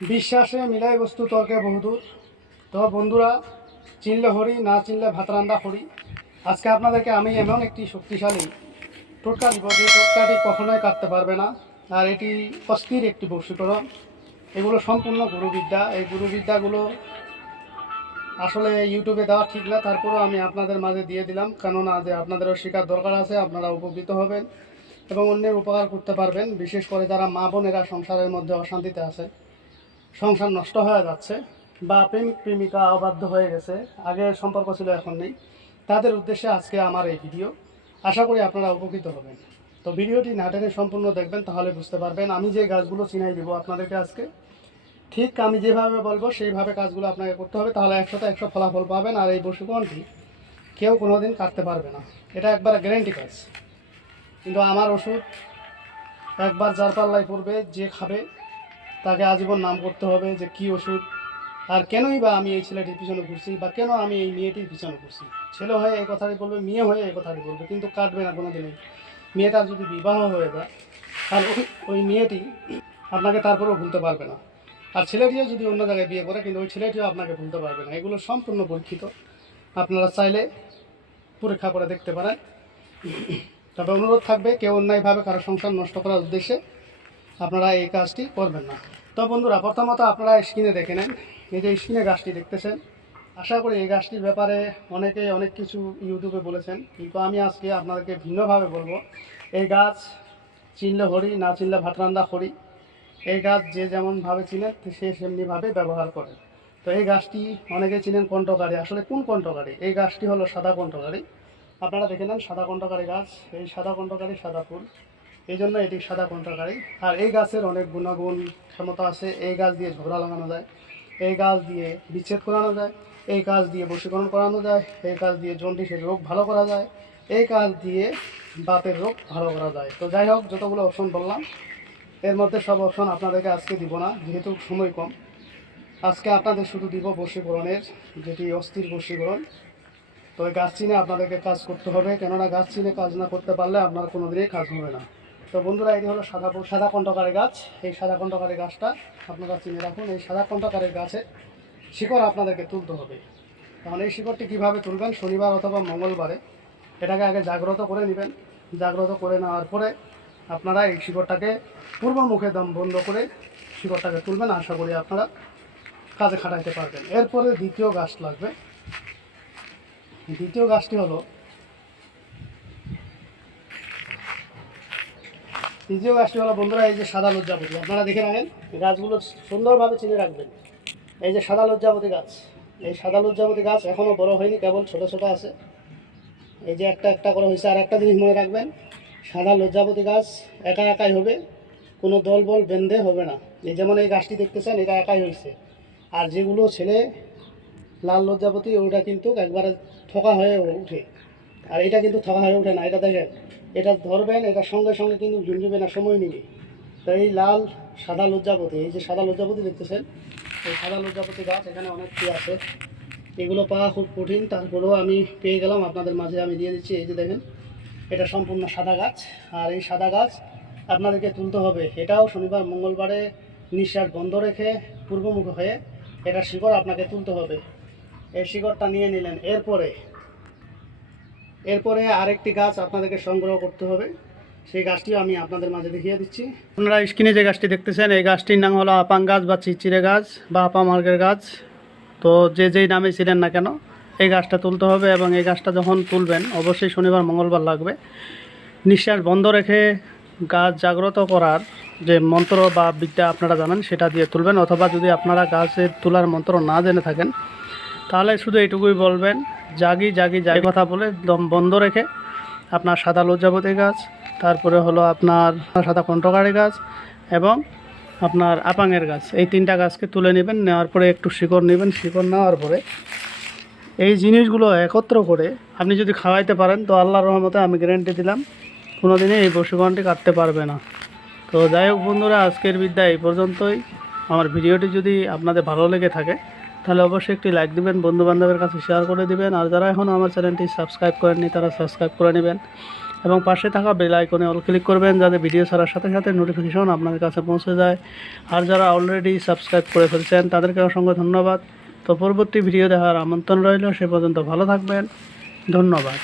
বিশ্বাসে মিলাই বস্তু তর্কে বহুদূর। তো বন্ধুরা, চিনলে হরি, না চিনলে ভাতরান্দা হরি। আজকে আপনাদেরকে আমি এমন একটি শক্তিশালী টোটকা দিব যে টোটকাটি কখনোই কাটতে পারবে না। আর এটি অস্থির একটি বশীকরণ। এগুলো সম্পূর্ণ গুরুবিদ্যা। এই গুরুবিদ্যাগুলো আসলে ইউটিউবে দেওয়া ঠিক না, তারপরেও আমি আপনাদের মাঝে দিয়ে দিলাম, কেননা যে আপনাদেরও শেখার দরকার আছে, আপনারা উপকৃত হবেন এবং অন্যের উপকার করতে পারবেন। বিশেষ করে যারা মা বোনেরা সংসারের মধ্যে অশান্তিতে আছে, সংসার নষ্ট হয়ে যাচ্ছে, বা প্রেমিক প্রেমিকা অবাধ্য হয়ে গেছে, আগে সম্পর্ক ছিল এখন নেই, তাদের উদ্দেশ্যে আজকে আমার এই ভিডিও। আশা করি আপনারা উপকৃত হবেন। তো ভিডিওটি না টেনে সম্পূর্ণ দেখবেন, তাহলে বুঝতে পারবেন। আমি যে গাছগুলো চিনাই দেবো আপনাদেরকে আজকে, ঠিক আমি যেভাবে বলবো সেইভাবে কাজগুলো আপনাকে করতে হবে, তাহলে 100-100 ফলাফল পাবেন। আর এই বশীকরণটি কেউ কোনো দিন কাটতে পারবে না, এটা একবার গ্যারেন্টি কাজ। কিন্তু আমার ওষুধ একবার যার পাল্লায় পড়বে, যে খাবে তাকে আজীবন নাম করতে হবে যে কী ওষুধ, আর কেনই বা আমি এই ছেলেটির পিছনে ঘুরছি, বা কেন আমি এই মেয়েটির পিছনে ঘুরছি। ছেলে হয়ে এই কথাটি বলবে, মেয়ে হয়ে এই কথাটি বলবে, কিন্তু কাটবে না কোনো দিনই। মেয়েটার যদি বিবাহ হয়ে যায়, তাহলে ওই মেয়েটি আপনাকে তারপরেও ভুলতে পারবে না। আর ছেলেটিও যদি অন্য জায়গায় বিয়ে করে, কিন্তু ওই ছেলেটিও আপনাকে ভুলতে পারবে না। এগুলো সম্পূর্ণ পরীক্ষিত, আপনারা চাইলে পরীক্ষা করে দেখতে পারেন। তবে অনুরোধ থাকবে, কেউ অন্যায়ভাবে কারো সংসার নষ্ট করার উদ্দেশ্যে আপনারা এই কাজটি করবেন না। তো বন্ধুরা, প্রথমত আপনারা স্ক্রিনে দেখে নেন। এই যে স্ক্রিনে গাছটি দেখতেছেন, আশা করি এই গাছটির ব্যাপারে অনেকে অনেক কিছু ইউটিউবে বলেছেন, কিন্তু আমি আজকে আপনাদেরকে ভিন্নভাবে বলবো। এই গাছ চিনলে হরি, না চিনলে ভাতরান্দা হরি। এই গাছ যে যেমনভাবে চিনেন সে সেমনিভাবে ব্যবহার করে। তো এই গাছটি অনেকে চিনেন কণ্ঠকারী। আসলে কোন কণ্ঠকারী? এই গাছটি হলো সাদা কণ্ঠকারী। আপনারা দেখে নেন, সাদা কণ্ঠকারী গাছ। এই সাদা কণ্ঠকারী, সাদা ফুল, এই জন্য এটি সাদা কণ্ঠকারী। আর এই গাছের অনেক গুণাগুণ ক্ষমতা আছে। এই গাছ দিয়ে ঝগড়া লাগানো যায়, এই গাছ দিয়ে বিচ্ছেদ করানো যায়, এই গাছ দিয়ে বশীকরণ করানো যায়, এই গাছ দিয়ে জন্ডিসের রোগ ভালো করা যায়, এই গাছ দিয়ে বাতের রোগ ভালো করা যায়। তো যাই হোক, যতগুলো অপশন বললাম, এর মধ্যে সব অপশন আপনাদেরকে আজকে দিব না, যেহেতু সময় কম। আজকে আপনাদের শুধু দিব বশীকরণের, যেটি অস্থির বশীকরণ। তো এই গাছ চিনে আপনাদেরকে কাজ করতে হবে, কেননা গাছ চিনে কাজ না করতে পারলে আপনার কোনো দিনই কাজ হবে না। তো বন্ধুরা, এটি হলো সাদা কণ্ঠকারী গাছ। এই সাদা কণ্ঠকারী গাছটা আপনারা চিনে রাখুন। এই সাদা কণ্ঠকারী গাছে শিকড় আপনাদেরকে তুলতে হবে। তাহলে এই শিকড়টি কীভাবে তুলবেন? শনিবার অথবা মঙ্গলবারে এটাকে আগে জাগ্রত করে নেবেন। জাগ্রত করে নেওয়ার পরে আপনারা এই শিকড়টাকে পূর্ব মুখে দম বন্ধ করে শিকড়টাকে তুলবেন। আশা করি আপনারা কাজে খাটাইতে পারবেন। এরপরে দ্বিতীয় গাছ লাগবে। দ্বিতীয় গাছটি হলো, বন্ধুরা, এই যে সাদা লজ্জাপতি। আপনারা দেখে রাখেন, গাছগুলো সুন্দরভাবে চিনে রাখবেন। এই যে সাদা লজ্জাপতি গাছ, এই সাদা লজ্জাপতি গাছ এখনও বড় হয়নি, কেবল ছোট ছোট আছে। এই যে একটা একটা করে হয়েছে। আর একটা জিনিস মনে রাখবেন, সাদা লজ্জাপতি গাছ একা একাই হবে, কোনো দল বল বেঁধে হবে না। এই যেমন এই গাছটি দেখতেছেন, এটা একাই হয়েছে। আর যেগুলো ছেলে লাল লজ্জাপতি, ওটা কিন্তু একবারে থোকা হয়ে উঠে। আর এটা কিন্তু থোকা হয়ে ওঠে না। এটা দেখেন, এটা ধরবেন, এটা সঙ্গে সঙ্গে কিন্তু ঝুমঝুমে না, সময় নেবে। তো এই লাল সাদা লজ্জাপতি, এই যে সাদা লজ্জাপতি দেখতেছেন, এই সাদা লজ্জাপতি গাছ এখানে অনেকটি আছে। এগুলো পাওয়া খুব কঠিন, তারপরেও আমি পেয়ে গেলাম, আপনাদের মাঝে আমি দিয়ে দিচ্ছি। এই যে দেখেন, এটা সম্পূর্ণ সাদা গাছ। আর এই সাদা গাছ আপনাদেরকে তুলতে হবে। এটাও শনিবার মঙ্গলবারে নিঃশ্বাস বন্ধ রেখে পূর্বমুখ হয়ে এটা শিকড় আপনাকে তুলতে হবে। এই শিকড়টা নিয়ে নিলেন। এরপরে আরেকটি গাছ আপনাদেরকে সংগ্রহ করতে হবে। সেই গাছটিও আমি আপনাদের মাঝে দেখিয়ে দিচ্ছি। আপনারা স্ক্রিনে যে গাছটি দেখতেছেন, এই গাছটির নাম হলো আপাং গাছ বা চিচিরে গাছ বা আপা মার্গের গাছ। তো যে যেই নামে ছিলেন না কেন, এই গাছটা তুলতে হবে। এবং এই গাছটা যখন তুলবেন, অবশ্যই শনিবার মঙ্গলবার লাগবে। নিঃশ্বাস বন্ধ রেখে গাছ জাগ্রত করার যে মন্ত্র বা বিদ্যা আপনারা জানেন, সেটা দিয়ে তুলবেন। অথবা যদি আপনারা গাছের তোলার মন্ত্র না জেনে থাকেন, তাহলে শুধু এইটুকুই বলবেন, জাগি জাগি জাগি কথা বলে দম বন্ধ রেখে আপনার সাদা লজ্জাপতি গাছ, তারপরে হলো আপনার সাদা কণ্ঠকারী গাছ এবং আপনার আপাঙের গাছ, এই তিনটা গাছকে তুলে নেবেন। নেওয়ার পরে একটু শিকড় নেবেন। শিকড় নেওয়ার পরে এই জিনিসগুলো একত্র করে আপনি যদি খাওয়াইতে পারেন, তো আল্লাহর রহমতে আমি গ্যারেন্টি দিলাম, কোনো দিনে এই বশীকরণটি কাটতে পারবে না। তো যাই হোক বন্ধুরা, আজকের বিদ্যা এই পর্যন্তই। আমার ভিডিওটি যদি আপনাদের ভালো লেগে থাকে, তাহলে অবশ্যই একটি লাইক দিবেন, বন্ধুবান্ধবের কাছে শেয়ার করে দিবেন। আর যারা এখনও আমার চ্যানেলটি সাবস্ক্রাইব করেননি, তারা সাবস্ক্রাইব করে নেবেন এবং পাশে থাকা বেল আইকনে অল ক্লিক করবেন যাতে ভিডিও ছাড়ার সাথে সাথে নোটিফিকেশন আপনাদের কাছে পৌঁছে যায়। আর যারা অলরেডি সাবস্ক্রাইব করে ফেলছেন তাদেরকে অসংখ্য ধন্যবাদ। তো পরবর্তী ভিডিও দেখার আমন্ত্রণ রইল। সে পর্যন্ত ভালো থাকবেন। ধন্যবাদ।